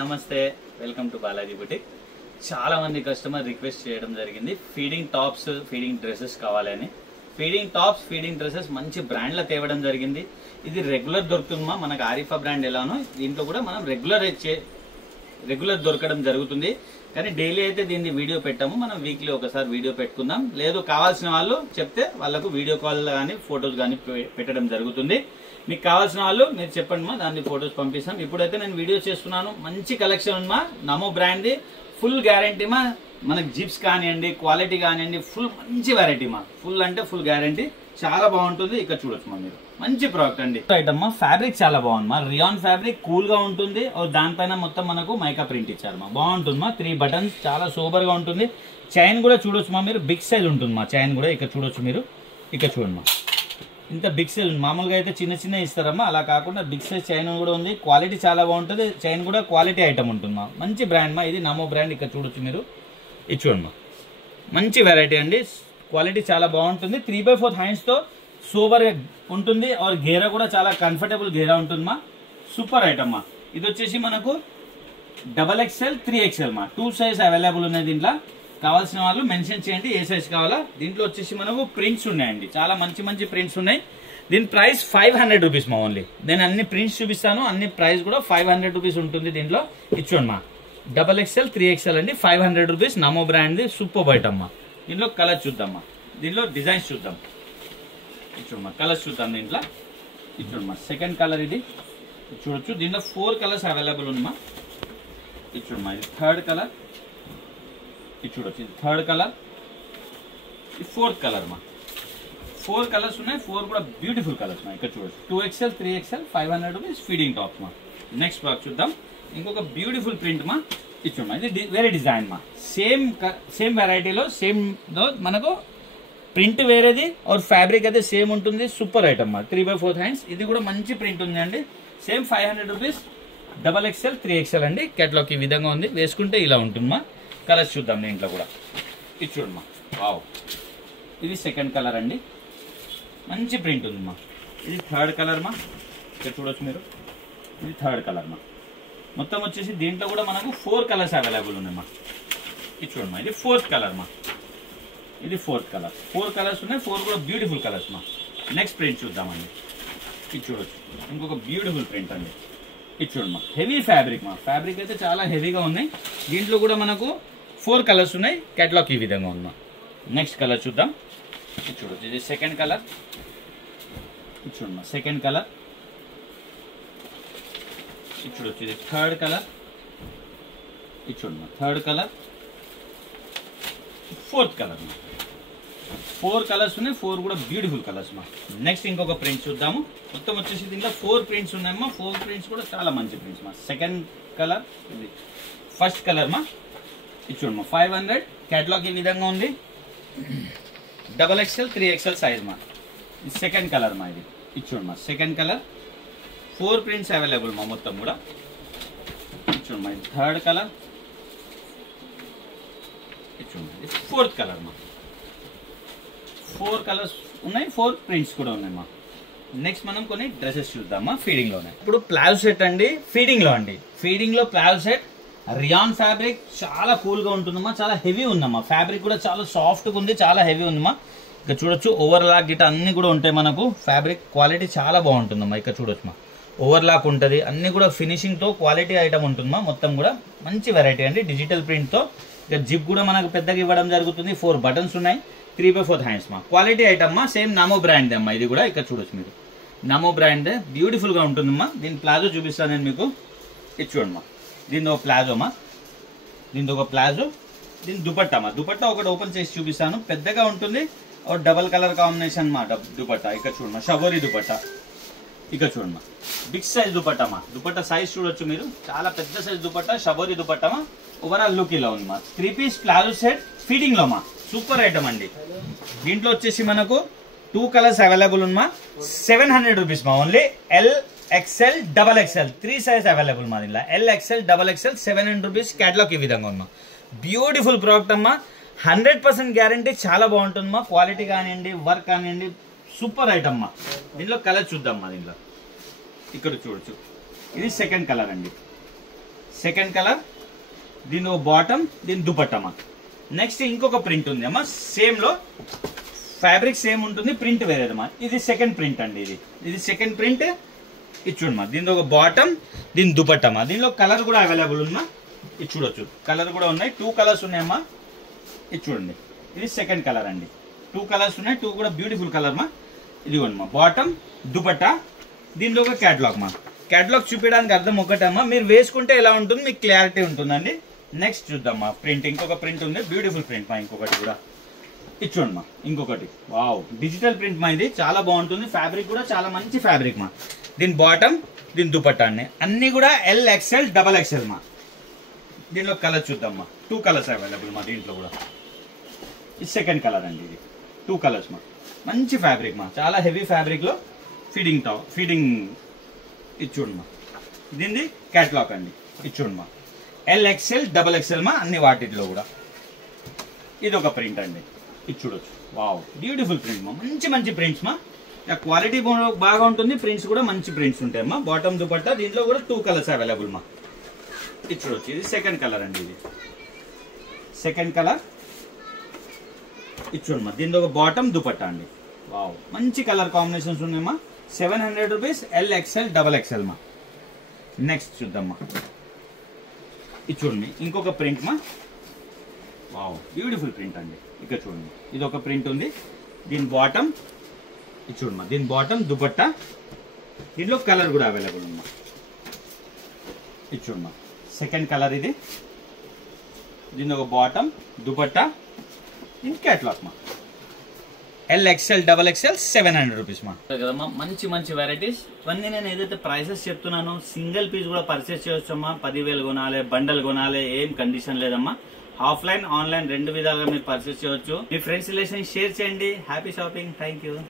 నమస్తే welcome to Balaji boutique. చాలా మంది కస్టమర్ రిక్వెస్ట్ చేయడం జరిగింది ఫీడింగ్ టాప్స్ ఫీడింగ్ డ్రెస్సెస్ కావాలని. ఫీడింగ్ టాప్స్ ఫీడింగ్ డ్రెస్సెస్ మంచి బ్రాండ్లో తేవడం జరిగింది. ఇది రెగ్యులర్ దొరుకుతుందా మనకు ఆరిఫా బ్రాండ్ ఎలానో దీంట్లో కూడా మనం రెగ్యులర్ దొరకడం జరుగుతుంది. కానీ డైలీ అయితే దీన్ని వీడియో పెట్టాము, మనం వీక్లీ ఒకసారి వీడియో పెట్టుకుందాం. లేదు కావాల్సిన వాళ్ళు చెప్తే వాళ్ళకు వీడియో కాల్ కానీ ఫొటోస్ కానీ పెట్టడం జరుగుతుంది. మీకు కావాల్సిన వాళ్ళు మీరు చెప్పండి మా, దాన్ని ఫొటోస్ పంపిస్తాం. ఇప్పుడైతే నేను వీడియో చేస్తున్నాను. మంచి కలెక్షన్ మా, నమో బ్రాండ్ది, ఫుల్ గ్యారంటీ మా. మనకి జిప్స్ కానివ్వండి, క్వాలిటీ కానివ్వండి, ఫుల్ మంచి వెరైటీ మా. ఫుల్ అంటే ఫుల్ గ్యారంటీ, చాలా బాగుంటుంది. ఇక్కడ చూడొచ్చు మా మీరు, మంచి ప్రోడక్ట్ అండి. ఐటమ్ మా, ఫ్యాబ్రిక్ చాలా బాగుంది మా. రియాన్ ఫ్యాబ్రిక్ కూల్ గా ఉంటుంది. దానిపైన మొత్తం మనకు మైకా ప్రింట్ ఇచ్చారు మా. బాగుంటుంది మా. 3 బటన్స్, చాలా సూపర్ గా ఉంటుంది. చైన్ కూడా చూడొచ్చు మా మీరు, బిగ్ సైజ్ ఉంటుంది మా. చైన్ కూడా ఇక్కడ చూడొచ్చు మీరు, ఇక్కడ చూడండి మా. ఇంత బిగ్ సైజ్, మామూలుగా అయితే చిన్న చిన్న ఇస్తారమ్మా, అలా కాకుండా బిగ్ సైజ్ చైన్ కూడా ఉంది. క్వాలిటీ చాలా బాగుంటుంది. చైన్ కూడా క్వాలిటీ ఐటమ్ ఉంటుంది మా. మంచి బ్రాండ్ మా, ఇది నమో బ్రాండ్. ఇక్కడ చూడొచ్చు మీరు, ఇది చూడండి మా. మంచి వెరైటీ అండి, క్వాలిటీ చాలా బాగుంటుంది. 3/4 హ్యాండ్స్ తో సూపర్ గా ఉంటుంది. और घेरा కూడా చాలా కంఫర్టబుల్ घेरा ఉంటుంది మా. సూపర్ ఐటమ్ మా. ఇది వచ్చేసి మనకు XXL 3XL మా, 2 సైజ్ అవైలబుల్ ఉన్నాయి. దీంట్లో కావాల్సిన వాళ్ళు మెన్షన్ చేయండి ఏ సైజ్ కావాలా. దీంట్లో వచ్చేసి మనకు ప్రింట్స్ ఉన్నాయండి, చాలా మంచి మంచి ప్రింట్స్ ఉన్నాయి. దీని ప్రైస్ 500 రూపీస్ మా ఓన్లీ. నేను అన్ని ప్రింట్స్ చూపిస్తాను, అన్ని ప్రైస్ కూడా 500 రూపీస్ ఉంటుంది. దీంట్లో ఇచ్చోండి మా, XXL 3XL అండి, 500 రూపీస్. నమో బ్రాండ్, సూపర్ ఐటమ్ మా. దీంట్లో కలర్ చూద్దామా, దీంట్లో డిజైన్స్ చూద్దాం. ఇచ్చోమ్మా కలర్స్ చూద్దాం. దీంట్లో ఇచ్చోమ్మా సెకండ్ కలర్ ఇది చూడొచ్చు. దీంట్లో 4 కలర్స్ అవైలబుల్ ఉందమ్మా. ఇచ్చోమ్మా ఇది థర్డ్ కలర్, ఇది చూడొచ్చు. ఇది థర్డ్ కలర్, ఇది 4th కలర్ మా. 4 కలర్స్ ఉన్నాయి. 4 కూడా బ్యూటిఫుల్ కలర్స్ మా. ఇక్కడ చూడొచ్చు 2XL 3XL 500 rupees feeding top మా. నెక్స్ట్ బాక్ చూద్దాం. ఇంకొక బ్యూటిఫుల్ ప్రింట్ మా. ఇచ్చోమ్మా ఇది వేరే డిజైన్ మా. సేమ్ వెరైటీలో సేమ్ మనకు ప్రింట్ వేరేది, और ఫ్యాబ్రిక్ అయితే సేమ్ ఉంటుంది. సూపర్ ఐటమ్ మా. 3/4 హ్యాండ్స్, ఇది కూడా మంచి ప్రింట్ ఉంది అండి. Same 500 rupees. XXL 3XL అండి. కేటలాగ్ ఈ విధంగా ఉంది, వేసుకుంటే ఇలా ఉంటుంది మా. కలర్స్ చూద్దాం దీంట్లో కూడా. ఇది చూడమ్మా, వావ్, ఇది సెకండ్ కలర్ అండి, మంచి ప్రింట్ ఉంది మా. ఇది థర్డ్ కలర్ మా. ఇక్కడ చూడొచ్చు మీరు, ఇది థర్డ్ కలర్ మా. మొత్తం వచ్చేసి దీంట్లో కూడా మనకు 4 కలర్స్ అవైలబుల్ ఉన్నాయి మా. ఇది చూడమ్మా, ఇది 4th కలర్ మా. ఇది 4th కలర్. 4 కలర్స్ ఉన్నాయి. 4 కూడా బ్యూటిఫుల్ కలర్స్ మా. నెక్స్ట్ ప్రింట్ చూద్దామండి. ఇది చూడొచ్చు, ఇంకొక బ్యూటిఫుల్ ప్రింట్ అండి. ఇది చూడమ్మా, హెవీ ఫ్యాబ్రిక్ మా. ఫ్యాబ్రిక్ అయితే చాలా హెవీగా ఉన్నాయి. దీంట్లో కూడా మనకు 4 కలర్స్ ఉన్నాయి. కేటలాగ్ ఈ విధంగా ఉంది మా. నెక్స్ట్ కలర్ చూద్దాం. ఇది చూడొచ్చు, ఇది సెకండ్ కలర్. ఇది చూడమ్మా సెకండ్ కలర్. ఇది చూడొచ్చు, ఇది థర్డ్ కలర్. ఇది చూడమ్మా థర్డ్ కలర్. 4th కలర్ మా. 4 కలర్స్ ఉన్నాయి. 4 కూడా బ్యూటిఫుల్ కలర్స్ మా. నెక్స్ట్ ఇంకొక ప్రింట్ చూద్దాము. మొత్తం వచ్చేసి దీంట్లో 4 ప్రింట్స్ ఉన్నాయమ్మా. 4 ప్రింట్స్ కూడా చాలా మంచి ప్రింట్స్ మా. సెకండ్ కలర్, ఇది ఫస్ట్ కలర్ మా. ఇది చూడమ్మా 500. కేటలాగ్ ఈ విధంగా ఉంది. XXL 3XL సైజ్ మా. ఇది సెకండ్ కలర్ మా. ఇది చూడమ్మా సెకండ్ కలర్. 4 ప్రింట్స్ అవైలబుల్ మా మొత్తం కూడా. ఇది చూడమ్మా ఇది థర్డ్ కలర్. ఇది చూడండి ఇది 4th కలర్ మా. 4 కలర్స్ ఉన్నాయి. 4 ప్రింట్స్ కూడా ఉన్నాయి మా. నెక్స్ట్ మనం కొన్ని డ్రెస్సెస్ చూద్దామా ఫీడింగ్ లోనే. ఇప్పుడు ప్లాజో సెట్ అండి, ఫీడింగ్ లో అండి. ఫీడింగ్ లో ప్లాజో సెట్, రియాన్ ఫ్యాబ్రిక్, చాలా కూల్ గా ఉంటుందమ్మా. చాలా హెవీ ఉందమ్మా. ఫ్యాబ్రిక్ కూడా చాలా సాఫ్ట్ గా ఉంది, చాలా హెవీ ఉందమ్మా. ఇక్కడ చూడొచ్చు ఓవర్లాక్ గిట్ అన్ని కూడా ఉంటాయి మనకు. ఫ్యాబ్రిక్ క్వాలిటీ చాలా బాగుంటుందమ్మా. ఇక్కడ చూడొచ్చు మా, ఓవర్లాక్ ఉంటుంది. అన్ని కూడా ఫినిషింగ్ తో క్వాలిటీ ఐటమ్ ఉంటుందమ్మా. మొత్తం కూడా మంచి వెరైటీ అండి, డిజిటల్ ప్రింట్ తో. ఇక జిప్ కూడా మనకు పెద్దగా ఇవ్వడం జరుగుతుంది. 4 బటన్స్ ఉన్నాయి. 3/4 హ్యాండ్స్ మా. క్వాలిటీ ఐటమ్ మా. సేమ్ నమో బ్రాండ్ అమ్మా. ఇది కూడా ఇక్కడ చూడొచ్చు మీరు, నమో బ్రాండ్. బ్యూటిఫుల్ గా ఉంటుందమ్మా. దీని ప్లాజో చూపిస్తాను నేను మీకు. ఇది చూడండి మా, దీని ఒక ప్లాజో మా. దీని ఒక ప్లాజో. దీని దుపట్టా మా. దుపట్టా ఒకటి ఓపెన్ చేసి చూపిస్తాను. పెద్దగా ఉంటుంది. డబల్ కలర్ కాంబినేషన్ మా దుపట్టా. ఇక్కడ చూడమ్మా షబోరీ దుపట్టా. ఇక్కడ చూడమ్మా బిగ్ సైజ్ దుపట్టా మా. దుపట్టా సైజ్ చూడొచ్చు మీరు, చాలా పెద్ద సైజ్ దుపట్టా, షబోరీ దుపట్టా మా. ఓవరాల్ లుక్ ఇలా ఉంది మా. 3 పీస్ ప్లాజో సెట్ ఫీడింగ్ లో మా. సూపర్ ఐటమ్ అండి. దీంట్లో వచ్చేసి మనకు 2 కలర్స్ అవైలబుల్ ఉన్నా. 700 రూపీస్ మా only. XL XXL 3 size available మా. దీంట్లో XL XXL 700 రూపీస్. కేటలాగ్ ఈ విధంగా ఉన్నా. బ్యూటిఫుల్ ప్రోడక్ట్ అమ్మా. 100% గ్యారంటీ, చాలా బాగుంటుంది మా. క్వాలిటీ కానివ్వండి, వర్క్ కానివ్వండి, సూపర్ ఐటమ్ మా. దీంట్లో కలర్ చూద్దాం మా. దీంట్లో ఇక్కడ చూడొచ్చు, ఇది సెకండ్ కలర్ అండి. సెకండ్ కలర్, దీని బాటమ్, దీని దుపట్టమ్మా. నెక్స్ట్ ఇంకొక ప్రింట్ ఉంది అమ్మా, సేమ్ లో ఫ్యాబ్రిక్ సేమ్ ఉంటుంది, ప్రింట్ వేరేదమ్మా. ఇది సెకండ్ ప్రింట్ అండి, ఇది సెకండ్ ప్రింట్. ఇది చూడమ్మా, దీని ఒక బాటమ్, దీని దుపట్టమ్మా. దీనిలో కలర్ కూడా అవైలబుల్ ఉన్నా, ఇది చూడొచ్చు, కలర్ కూడా ఉన్నాయి. 2 కలర్స్ ఉన్నాయమ్మా. ఇది చూడండి, ఇది సెకండ్ కలర్ అండి. 2 కలర్స్ ఉన్నాయి, 2 కూడా బ్యూటిఫుల్ కలర్ మా. ఇదిగోండి మా బాటమ్, దుపట్టా. దీనిలో ఒక క్యాటలాగ్ మా. క్యాటలాగ్ చూపించడానికి అర్థం ఒకటమ్మా, మీరు వేసుకుంటే ఎలా ఉంటుంది మీకు క్లారిటీ ఉంటుందండి. నెక్స్ట్ చూద్దామా ప్రింట్, ఇంకొక ప్రింట్ ఉంది, బ్యూటిఫుల్ ప్రింట్ మా. ఇంకొకటి కూడా ఇది చూడండి మా, ఇంకొకటి వావ్ డిజిటల్ ప్రింట్ మా. ఇది చాలా బాగుంటుంది, ఫ్యాబ్రిక్ కూడా చాలా మంచి ఫ్యాబ్రిక్ మా. దీని బాటమ్, దీని దుపట్టా అండి. అన్ని కూడా LXL, XXL మా. దీనిలో కలర్ చూద్దామా, 2 కలర్స్ అవైలబుల్ మా. దీంట్లో కూడా ఇది సెకండ్ కలర్ అండి, ఇది 2 కలర్స్ మా. మంచి ఫ్యాబ్రిక్ మా, చాలా హెవీ ఫ్యాబ్రిక్ లో ఫీడింగ్ ఇది చూడమ్మా. దీనిది క్యాటలాగ్ అండి, ఇది చూడమ్మా. LXL, XXL మా, అన్ని వాటిలో కూడా. ఇది ఒక ప్రింట్ అండి, ఇది చూడొచ్చు. వావ్ బ్యూటిఫుల్ ప్రింట్ మా, మంచి ప్రింట్స్ మా. క్వాలిటీ బాగా ఉంటుంది, ప్రింట్స్ కూడా మంచి ప్రింట్స్ ఉంటాయి అమ్మా. బాటమ్ దుపట్టా, దీంట్లో కూడా 2 కలర్స్ అవైలబుల్ మా. ఇది చూడొచ్చు, ఇది సెకండ్ కలర్ అండి, ఇది సెకండ్ కలర్. ఇది చూడమ్మా, దీనిలో ఒక బాటమ్, దుపట్టా అండి. వావ్ మంచి కలర్ కాంబినేషన్స్ ఉన్నాయమ్మా. 700 రూపీస్, LXL, XXL మా. నెక్స్ట్ చూద్దామా, ఇది చూడండి ఇంకొక ప్రింట్ మా. వావ్ బ్యూటిఫుల్ ప్రింట్ అండి. ఇక్కడ చూడండి, ఇది ఒక ప్రింట్ ఉంది. దీని బాటమ్, ఇది చూడమ్మా, దీని బాటమ్, దుపట్టా. దీనిలో కలర్ కూడా అవైలబుల్ ఉందా. ఇది చూడమ్మా, సెకండ్ కలర్ ఇది. దీని ఒక బాటమ్, దుపట్టా, దీని క్యాటలాగ్ మా. LXL, XXL 700 రూపీస్ మా. కదమ్మా మంచి వెరైటీస్. ఇవన్నీ నేను ఏదైతే ప్రైసెస్ చెప్తున్నానో సింగిల్ పీస్ కూడా పర్చేస్ చేయొచ్చమ్మా. 10,000 కొనాలి, బండల్ కొనాలి, ఏం కండిషన్ లేదమ్మా. ఆఫ్లైన్, ఆన్లైన్ 2 విధాలుగా మీరు పర్చేస్ చేయొచ్చు. మీ ఫ్రెండ్స్ రిలేషన్ షేర్ చేయండి. Happy shopping. Thank you.